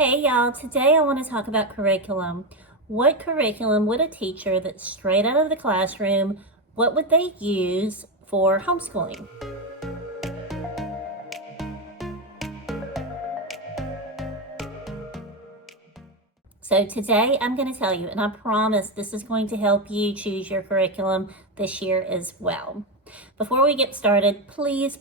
Hey y'all, today I want to talk about curriculum. What curriculum would a teacher that's straight out of the classroom, what would they use for homeschooling? So today I'm going to tell you, and I promise this is going to help you choose your curriculum this year as well. Before we get started, please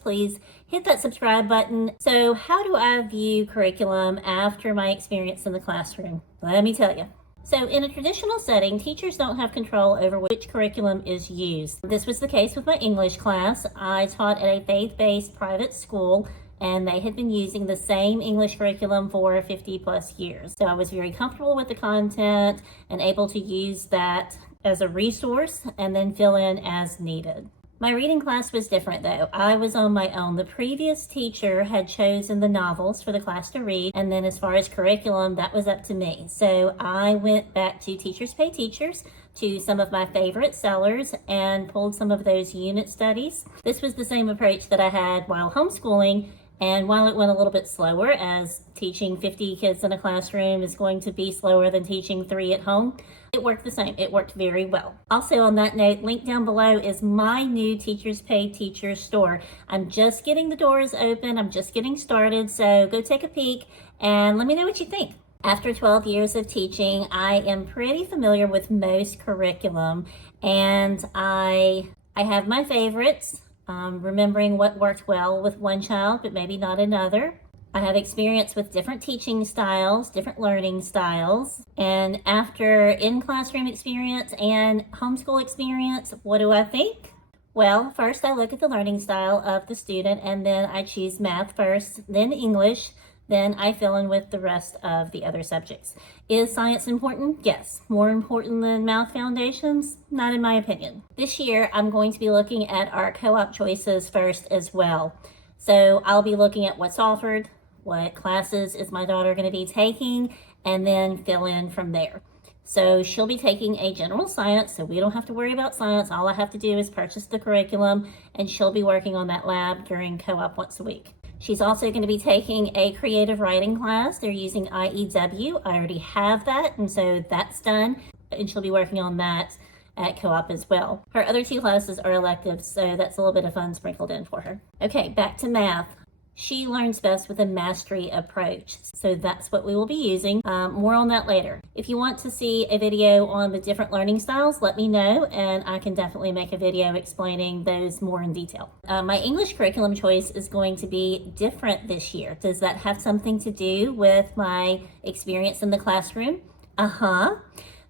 hit that subscribe button. So how do I view curriculum after my experience in the classroom? Let me tell you. So in a traditional setting, teachers don't have control over which curriculum is used. This was the case with my English class. I taught at a faith-based private school, and they had been using the same English curriculum for 50 plus years. So I was very comfortable with the content and able to use that as a resource and then fill in as needed. My reading class was different though. I was on my own. The previous teacher had chosen the novels for the class to read, and then as far as curriculum, that was up to me. So I went back to Teachers Pay Teachers, to some of my favorite sellers, and pulled some of those unit studies. This was the same approach that I had while homeschooling, and while it went a little bit slower, as teaching 50 kids in a classroom is going to be slower than teaching 3 at home, it worked the same. It worked very well. Also on that note, link down below is my new Teachers Pay Teachers store. I'm just getting the doors open. I'm just getting started. So go take a peek and let me know what you think. After 12 years of teaching, I am pretty familiar with most curriculum, and I have my favorites. Remembering what worked well with one child, but maybe not another. I have experience with different teaching styles, different learning styles. And after in-classroom experience and homeschool experience, what do I think? Well, first I look at the learning style of the student, and then I choose math first, then English, then I fill in with the rest of the other subjects. Is science important? Yes. More important than math foundations? Not in my opinion. This year, I'm going to be looking at our co-op choices first as well. So I'll be looking at what's offered, what classes is my daughter going to be taking, and then fill in from there. So she'll be taking a general science, so we don't have to worry about science. All I have to do is purchase the curriculum, and she'll be working on that lab during co-op once a week. She's also going to be taking a creative writing class. They're using IEW. I already have that, and so that's done. And she'll be working on that at co-op as well. Her other 2 classes are electives, so that's a little bit of fun sprinkled in for her. Okay, back to math. She learns best with a mastery approach, so that's what we will be using. More on that later. If you want to see a video on the different learning styles, let me know, and I can definitely make a video explaining those more in detail. My English curriculum choice is going to be different this year. Does that have something to do with my experience in the classroom?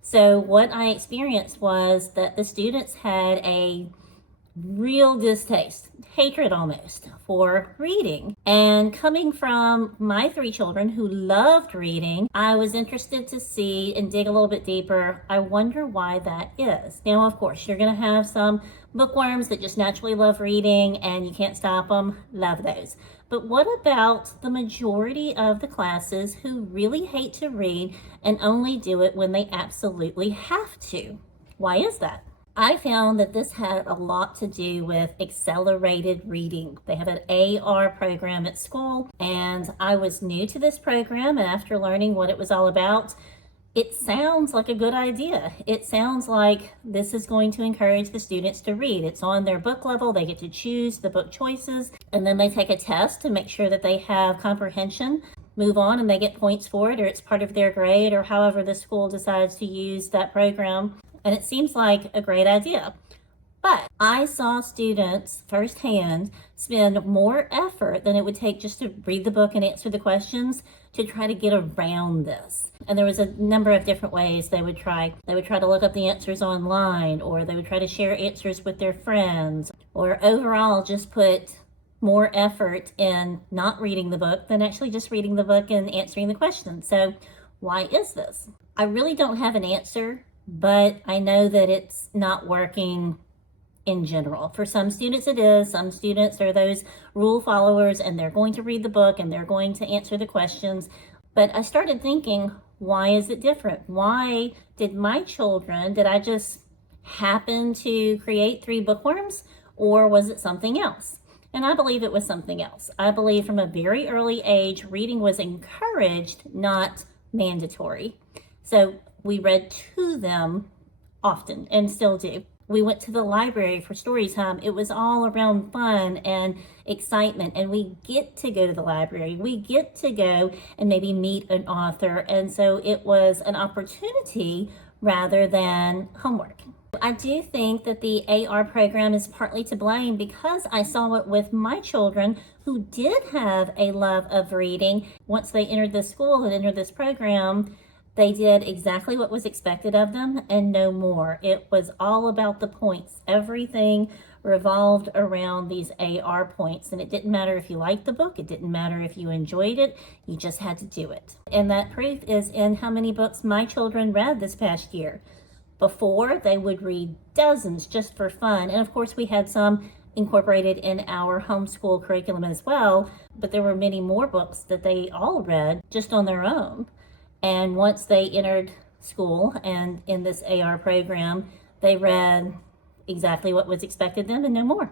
So what I experienced was that the students had a real distaste, hatred almost, for reading. And coming from my 3 children who loved reading, I was interested to see and dig a little bit deeper. I wonder why that is. Now, of course, you're going to have some bookworms that just naturally love reading and you can't stop them. Love those. But what about the majority of the classes who really hate to read and only do it when they absolutely have to? Why is that? I found that this had a lot to do with accelerated reading. They have an AR program at school, and I was new to this program, and after learning what it was all about, it sounds like a good idea. It sounds like this is going to encourage the students to read. It's on their book level. They get to choose the book choices, and then they take a test to make sure that they have comprehension. Move on and they get points for it, or it's part of their grade, or however the school decides to use that program. And it seems like a great idea. But I saw students firsthand spend more effort than it would take just to read the book and answer the questions to try to get around this. And there was a number of different ways they would try. They would try to look up the answers online, or they would try to share answers with their friends, or overall just put more effort in not reading the book than actually just reading the book and answering the questions. So why is this? I really don't have an answer, but I know that it's not working in general. For some students it is. Some students are those rule followers, and they're going to read the book and they're going to answer the questions. But I started thinking, why is it different? Why did I just happen to create 3 bookworms, or was it something else? And I believe it was something else. I believe from a very early age, reading was encouraged, not mandatory. So we read to them often and still do. We went to the library for story time. It was all around fun and excitement, and we get to go to the library. We get to go and maybe meet an author, and so it was an opportunity rather than homework. I do think that the AR program is partly to blame because I saw it with my children who did have a love of reading. Once they entered the school and entered this program, they did exactly what was expected of them and no more. It was all about the points. Everything revolved around these AR points, and it didn't matter if you liked the book, it didn't matter if you enjoyed it, you just had to do it. And that proof is in how many books my children read this past year. Before, they would read dozens just for fun, and of course we had some incorporated in our homeschool curriculum as well, but there were many more books that they all read just on their own. And once they entered school and in this AR program, they read exactly what was expected of them and no more.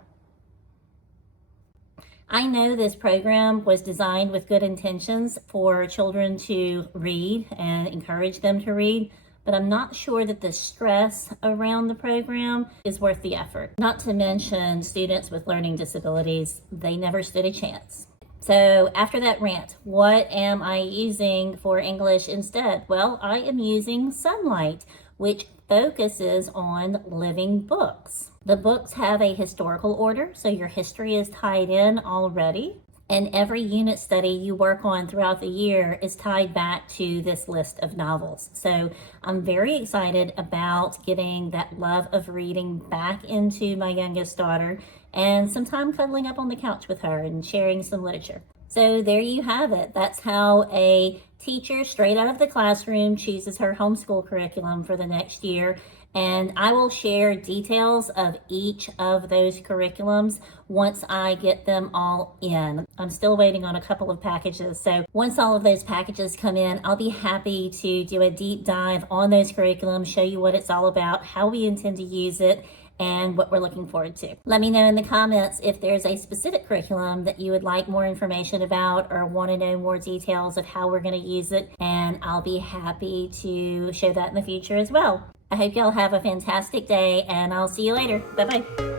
I know this program was designed with good intentions for children to read and encourage them to read, but I'm not sure that the stress around the program is worth the effort. Not to mention students with learning disabilities, they never stood a chance. So after that rant, what am I using for English instead? Well, I am using Sunlight, which focuses on living books. The books have a historical order, so your history is tied in already. And every unit study you work on throughout the year is tied back to this list of novels. So I'm very excited about getting that love of reading back into my youngest daughter and some time cuddling up on the couch with her and sharing some literature. So there you have it. That's how a teacher straight out of the classroom chooses her homeschool curriculum for the next year. And I will share details of each of those curriculums once I get them all in. I'm still waiting on a couple of packages. So once all of those packages come in, I'll be happy to do a deep dive on those curriculums, show you what it's all about, how we intend to use it, and what we're looking forward to. Let me know in the comments if there's a specific curriculum that you would like more information about or want to know more details of how we're going to use it, and I'll be happy to show that in the future as well. I hope y'all have a fantastic day, and I'll see you later. Bye-bye.